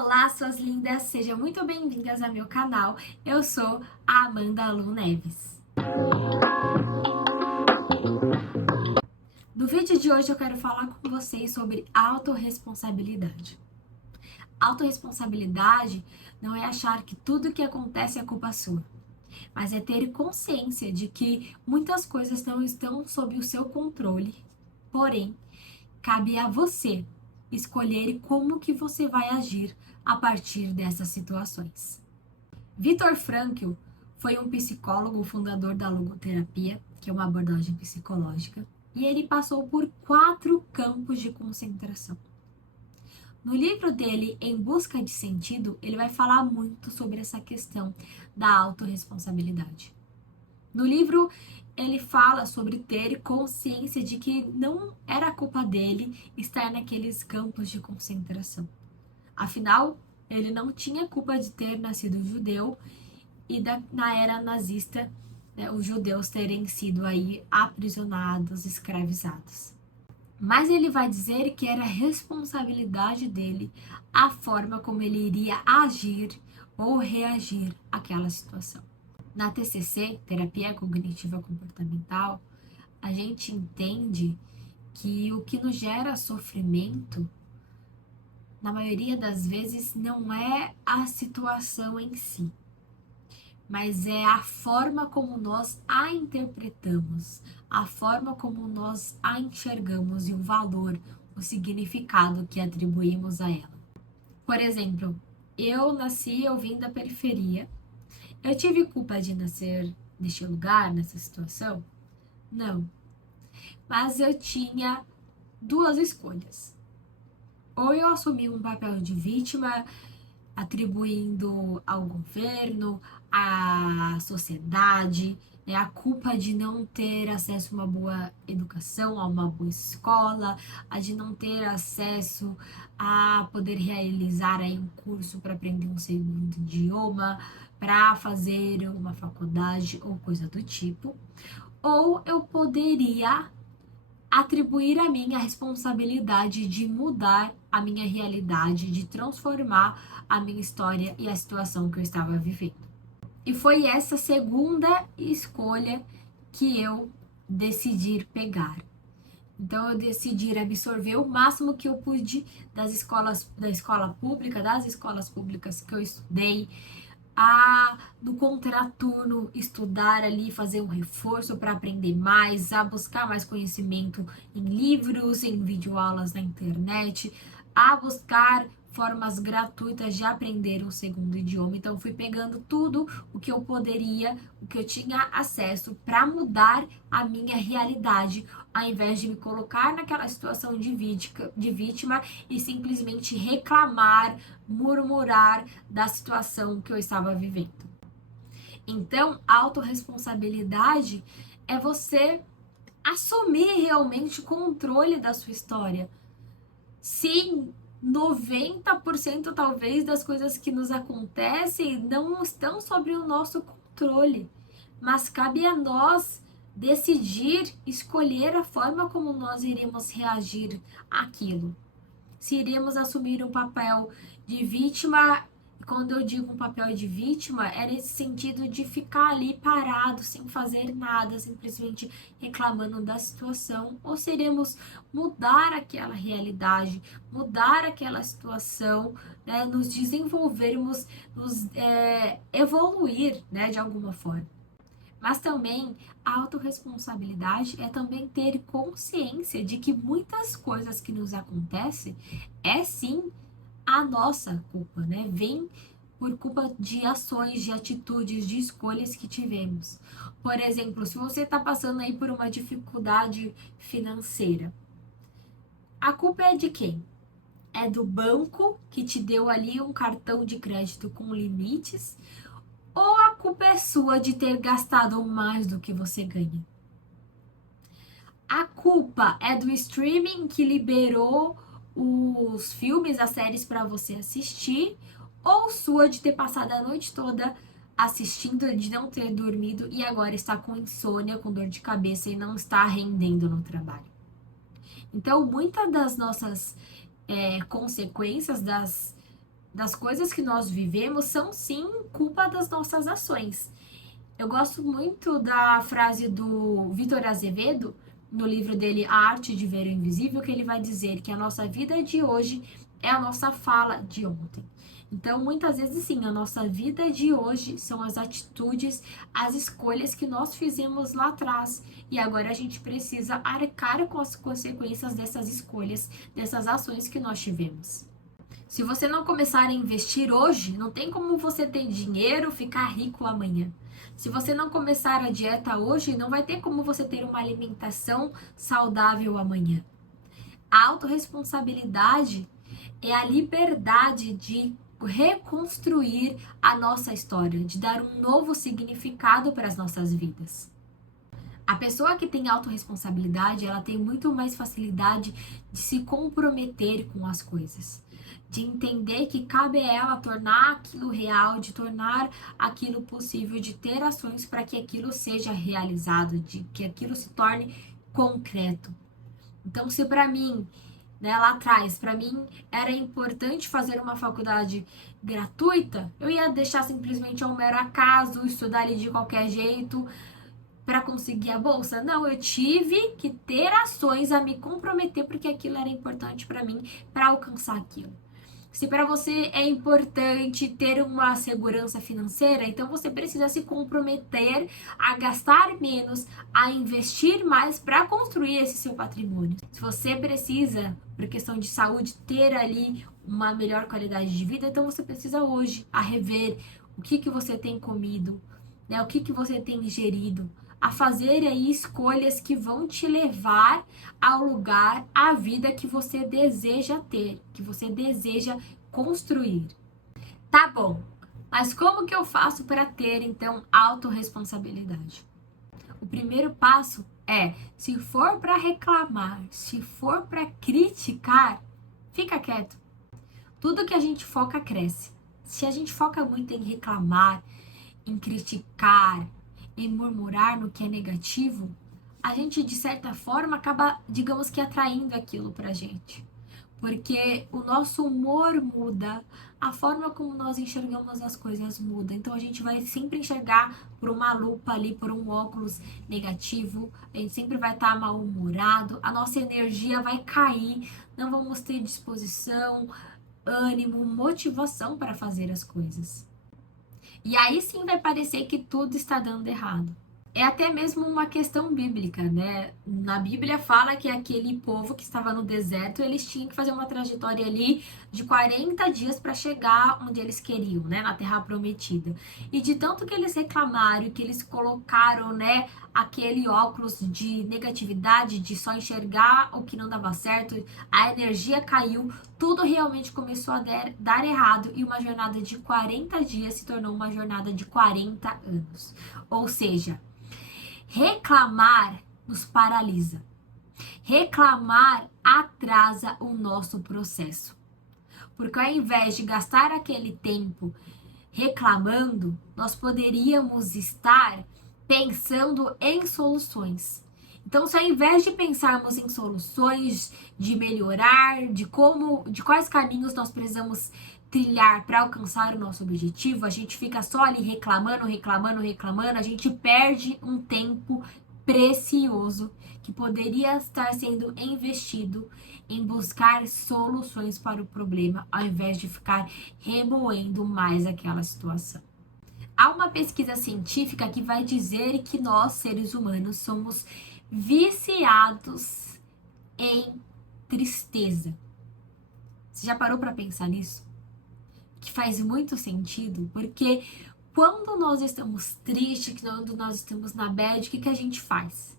Olá, suas lindas! Sejam muito bem-vindas ao meu canal. Eu sou a Amanda Lu Neves. No vídeo de hoje eu quero falar com vocês sobre autorresponsabilidade. Autorresponsabilidade não é achar que tudo que acontece é culpa sua, mas é ter consciência de que muitas coisas não estão sob o seu controle, porém, cabe a você escolher como que você vai agir a partir dessas situações. Viktor Frankl foi um psicólogo fundador da logoterapia, que é uma abordagem psicológica, e ele passou por 4 campos de concentração. No livro dele, Em Busca de Sentido, ele vai falar muito sobre essa questão da autorresponsabilidade. No livro, ele fala sobre ter consciência de que não era culpa dele estar naqueles campos de concentração. Afinal, ele não tinha culpa de ter nascido judeu e na era nazista, né, os judeus terem sido aí aprisionados, escravizados. Mas ele vai dizer que era responsabilidade dele a forma como ele iria agir ou reagir àquela situação. Na TCC, Terapia Cognitiva Comportamental, a gente entende que o que nos gera sofrimento, na maioria das vezes, não é a situação em si, mas é a forma como nós a interpretamos, a forma como nós a enxergamos e o valor, o significado que atribuímos a ela. Por exemplo, eu vim da periferia. Eu tive culpa de nascer neste lugar, nessa situação? Não. Mas eu tinha 2 escolhas. Ou eu assumi um papel de vítima, atribuindo ao governo, à sociedade, a culpa de não ter acesso a uma boa educação, a uma boa escola, a de não ter acesso a poder realizar aí um curso para aprender um segundo idioma, para fazer uma faculdade ou coisa do tipo. Ou eu poderia atribuir a mim a responsabilidade de mudar a minha realidade, de transformar a minha história e a situação que eu estava vivendo. E foi essa segunda escolha que eu decidi pegar. Então eu decidi absorver o máximo que eu pude das escolas públicas que eu estudei, no contraturno estudar ali, fazer um reforço para aprender mais, a buscar mais conhecimento em livros, em videoaulas na internet, a buscar formas gratuitas de aprender um segundo idioma. Então fui pegando tudo o que eu poderia, o que eu tinha acesso para mudar a minha realidade, ao invés de me colocar naquela situação de vítima e simplesmente reclamar, murmurar da situação que eu estava vivendo. Então, a autorresponsabilidade é você assumir realmente o controle da sua história. Sim, 90% talvez das coisas que nos acontecem não estão sob o nosso controle, mas cabe a nós decidir, escolher a forma como nós iremos reagir àquilo. Se iremos assumir um papel de vítima, quando eu digo um papel de vítima, é nesse sentido de ficar ali parado, sem fazer nada, simplesmente reclamando da situação, ou se iremos mudar aquela realidade, mudar aquela situação, né, nos desenvolvermos, evoluir, né, de alguma forma. Mas também a autorresponsabilidade é também ter consciência de que muitas coisas que nos acontecem é sim a nossa culpa, né? Vem por culpa de ações, de atitudes, de escolhas que tivemos. Por exemplo, se você está passando aí por uma dificuldade financeira, a culpa é de quem? É do banco que te deu ali um cartão de crédito com limites? Ou a culpa é sua de ter gastado mais do que você ganha? A culpa é do streaming que liberou os filmes, as séries para você assistir? Ou sua de ter passado a noite toda assistindo, de não ter dormido e agora está com insônia, com dor de cabeça e não está rendendo no trabalho? Então, muitas das nossas consequências das coisas que nós vivemos são sim culpa das nossas ações. Eu gosto muito da frase do Vitor Azevedo, no livro dele A Arte de Ver o Invisível, que ele vai dizer que a nossa vida de hoje é a nossa fala de ontem. Então, muitas vezes, sim, a nossa vida de hoje são as atitudes, as escolhas que nós fizemos lá atrás. E agora a gente precisa arcar com as consequências dessas escolhas, dessas ações que nós tivemos. Se você não começar a investir hoje, não tem como você ter dinheiro, ficar rico amanhã. Se você não começar a dieta hoje, não vai ter como você ter uma alimentação saudável amanhã. A autorresponsabilidade é a liberdade de reconstruir a nossa história, de dar um novo significado para as nossas vidas. A pessoa que tem autorresponsabilidade, ela tem muito mais facilidade de se comprometer com as coisas, de entender que cabe a ela tornar aquilo real, de tornar aquilo possível, de ter ações para que aquilo seja realizado, de que aquilo se torne concreto. Então, se para mim, né, lá atrás, para mim era importante fazer uma faculdade gratuita, eu ia deixar simplesmente ao mero acaso, estudar ali de qualquer jeito para conseguir a bolsa? Não, eu tive que ter ações a me comprometer porque aquilo era importante para mim, para alcançar aquilo. Se para você é importante ter uma segurança financeira, então você precisa se comprometer a gastar menos, a investir mais para construir esse seu patrimônio. Se você precisa, por questão de saúde, ter ali uma melhor qualidade de vida, então você precisa hoje a rever o que você tem comido, né? O que você tem ingerido, a fazer aí escolhas que vão te levar ao lugar, à vida que você deseja ter, que você deseja construir. Tá bom, mas como que eu faço para ter, então, autorresponsabilidade? O primeiro passo é, se for para reclamar, se for para criticar, fica quieto. Tudo que a gente foca cresce. Se a gente foca muito em reclamar, em criticar, em murmurar no que é negativo, a gente, de certa forma, acaba, digamos que, atraindo aquilo pra gente. Porque o nosso humor muda, a forma como nós enxergamos as coisas muda. Então a gente vai sempre enxergar por uma lupa ali, por um óculos negativo, a gente sempre vai estar mal-humorado, a nossa energia vai cair, não vamos ter disposição, ânimo, motivação para fazer as coisas. E aí sim vai parecer que tudo está dando errado. É até mesmo uma questão bíblica, né? Na Bíblia fala que aquele povo que estava no deserto, eles tinham que fazer uma trajetória ali de 40 dias para chegar onde eles queriam, né? Na Terra Prometida. E de tanto que eles reclamaram, que eles colocaram, né, aquele óculos de negatividade, de só enxergar o que não dava certo, a energia caiu, tudo realmente começou a dar errado e uma jornada de 40 dias se tornou uma jornada de 40 anos. Ou seja, reclamar nos paralisa. Reclamar atrasa o nosso processo. Porque ao invés de gastar aquele tempo reclamando, nós poderíamos estar pensando em soluções. Então, se ao invés de pensarmos em soluções, de melhorar, de quais caminhos nós precisamos trilhar para alcançar o nosso objetivo, a gente fica só ali reclamando, a gente perde um tempo precioso que poderia estar sendo investido em buscar soluções para o problema, ao invés de ficar remoendo mais aquela situação. Há uma pesquisa científica que vai dizer que nós, seres humanos, somos viciados em tristeza. Você já parou para pensar nisso? Que faz muito sentido, porque quando nós estamos tristes, quando nós estamos na bad, o que a gente faz?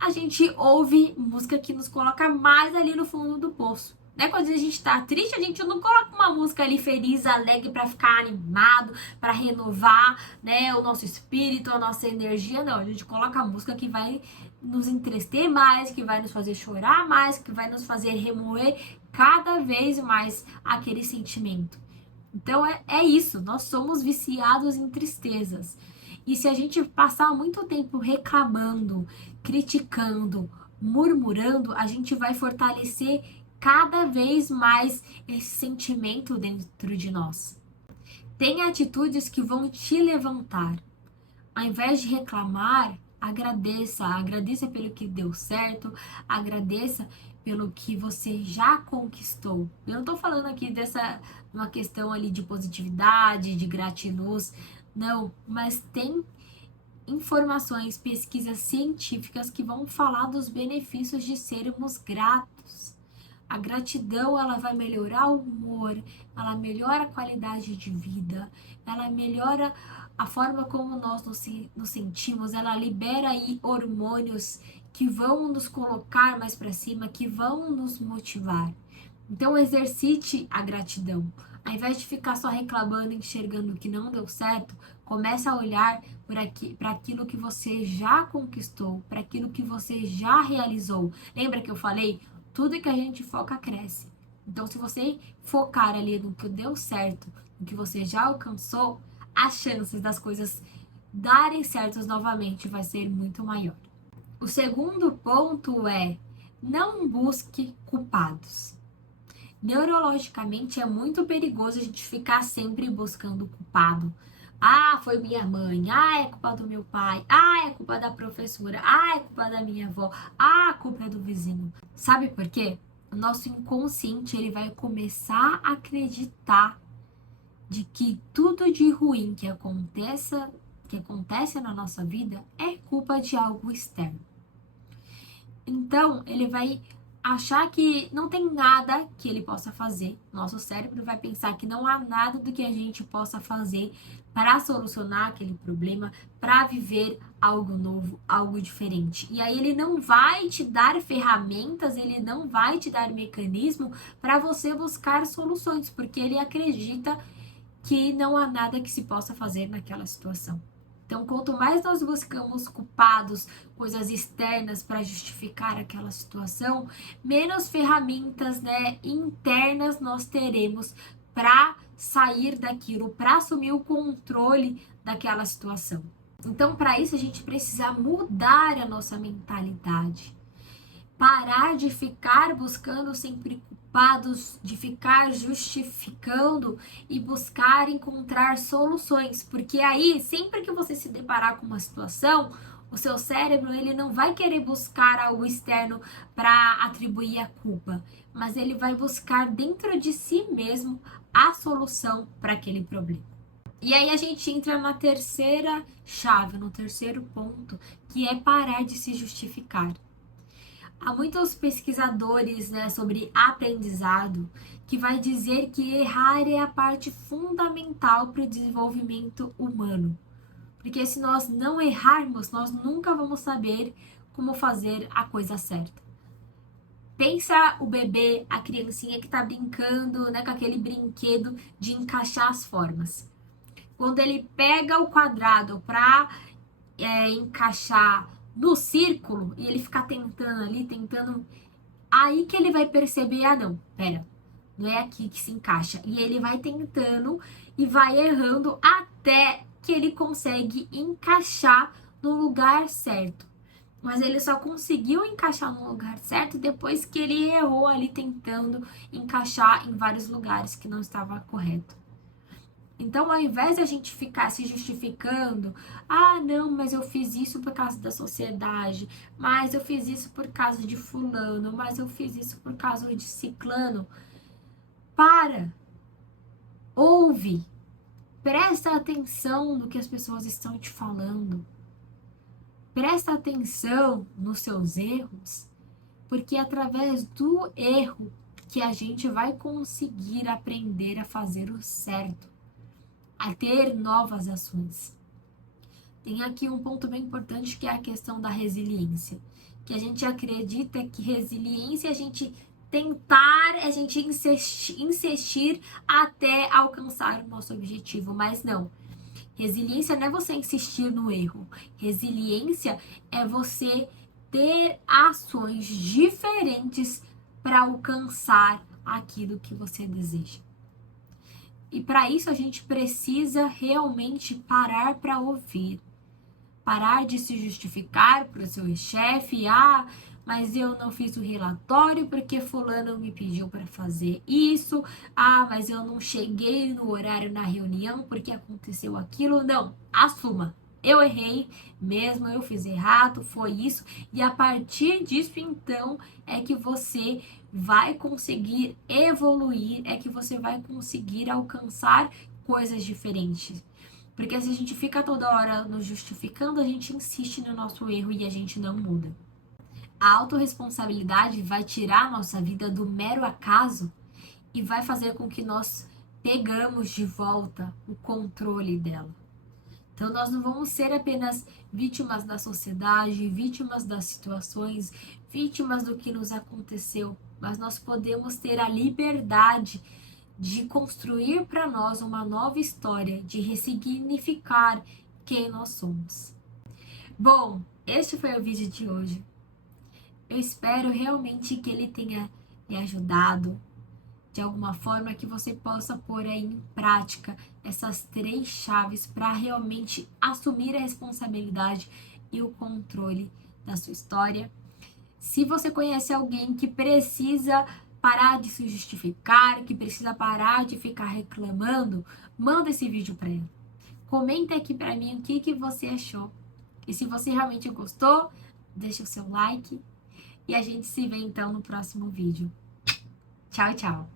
A gente ouve música que nos coloca mais ali no fundo do poço. Né? Quando a gente tá triste, a gente não coloca uma música ali feliz, alegre para ficar animado, para renovar, né, o nosso espírito, a nossa energia. Não, a gente coloca a música que vai nos entristecer mais, que vai nos fazer chorar mais, que vai nos fazer remoer cada vez mais aquele sentimento. Então é isso, nós somos viciados em tristezas. E se a gente passar muito tempo reclamando, criticando, murmurando, a gente vai fortalecer cada vez mais esse sentimento dentro de nós. Tenha atitudes que vão te levantar. Ao invés de reclamar, agradeça pelo que deu certo, agradeça pelo que você já conquistou. Eu não tô falando aqui dessa uma questão ali de positividade, de gratiluz, não, mas tem informações, pesquisas científicas que vão falar dos benefícios de sermos gratos. A gratidão, ela vai melhorar o humor, ela melhora a qualidade de vida, ela melhora a forma como nós nos sentimos, ela libera aí hormônios que vão nos colocar mais para cima, que vão nos motivar. Então, exercite a gratidão. Ao invés de ficar só reclamando, enxergando que não deu certo, comece a olhar para aquilo que você já conquistou, para aquilo que você já realizou. Lembra que eu falei? Tudo que a gente foca cresce. Então, se você focar ali no que deu certo, no que você já alcançou, as chances das coisas darem certos novamente vai ser muito maior. O segundo ponto é: não busque culpados. Neurologicamente é muito perigoso a gente ficar sempre buscando o culpado. Ah, foi minha mãe. Ah, é culpa do meu pai. Ah, é culpa da professora. Ah, é culpa da minha avó. Ah, a culpa é do vizinho. Sabe por quê? O nosso inconsciente, ele vai começar a acreditar de que tudo de ruim que acontece na nossa vida é culpa de algo externo. Então, ele vai achar que não tem nada que ele possa fazer. Nosso cérebro vai pensar que não há nada do que a gente possa fazer para solucionar aquele problema, para viver algo novo, algo diferente. E aí ele não vai te dar ferramentas, ele não vai te dar mecanismo para você buscar soluções, porque ele acredita que não há nada que se possa fazer naquela situação. Então, quanto mais nós buscamos culpados, coisas externas para justificar aquela situação, menos ferramentas, né, internas nós teremos para sair daquilo, para assumir o controle daquela situação. Então, para isso, a gente precisa mudar a nossa mentalidade. Parar de ficar buscando sempre culpados, de ficar justificando e buscar encontrar soluções, porque aí, sempre que você se deparar com uma situação, o seu cérebro, ele não vai querer buscar algo externo para atribuir a culpa, mas ele vai buscar dentro de si mesmo a solução para aquele problema. E aí a gente entra na terceira chave, no terceiro ponto, que é parar de se justificar. Há muitos pesquisadores, né, sobre aprendizado que vai dizer que errar é a parte fundamental para o desenvolvimento humano. Porque se nós não errarmos, nós nunca vamos saber como fazer a coisa certa. Pensa o bebê, a criancinha que está brincando, né, com aquele brinquedo de encaixar as formas. Quando ele pega o quadrado para encaixar no círculo e ele ficar tentando ali, tentando, aí que ele vai perceber, ah não, pera, não é aqui que se encaixa. E ele vai tentando e vai errando até que ele consegue encaixar no lugar certo. Mas ele só conseguiu encaixar no lugar certo depois que ele errou ali tentando encaixar em vários lugares que não estava correto. Então, ao invés de a gente ficar se justificando, ah, não, mas eu fiz isso por causa da sociedade, mas eu fiz isso por causa de fulano, mas eu fiz isso por causa de ciclano. Para, ouve, presta atenção no que as pessoas estão te falando. Presta atenção nos seus erros, porque é através do erro que a gente vai conseguir aprender a fazer o certo, a ter novas ações. Tem aqui um ponto bem importante que é a questão da resiliência, que a gente acredita que resiliência é a gente tentar, a gente insistir até alcançar o nosso objetivo, mas não. Resiliência não é você insistir no erro. Resiliência é você ter ações diferentes para alcançar aquilo que você deseja. E para isso a gente precisa realmente parar para ouvir. Parar de se justificar para o seu chefe. Ah, mas eu não fiz o relatório porque fulano me pediu para fazer isso. Ah, mas eu não cheguei no horário na reunião porque aconteceu aquilo. Não, assuma. Eu errei mesmo, eu fiz errado, foi isso. E a partir disso, então, é que você vai conseguir evoluir, é que você vai conseguir alcançar coisas diferentes. Porque se a gente fica toda hora nos justificando, a gente insiste no nosso erro e a gente não muda. A autorresponsabilidade vai tirar a nossa vida do mero acaso e vai fazer com que nós pegamos de volta o controle dela. Então, nós não vamos ser apenas vítimas da sociedade, vítimas das situações, vítimas do que nos aconteceu, mas nós podemos ter a liberdade de construir para nós uma nova história, de ressignificar quem nós somos. Bom, este foi o vídeo de hoje. Eu espero realmente que ele tenha lhe ajudado de alguma forma, que você possa pôr aí em prática essas 3 chaves para realmente assumir a responsabilidade e o controle da sua história. Se você conhece alguém que precisa parar de se justificar, que precisa parar de ficar reclamando, manda esse vídeo para ela. Comenta aqui para mim o que você achou. E se você realmente gostou, deixa o seu like e a gente se vê então no próximo vídeo. Tchau, tchau!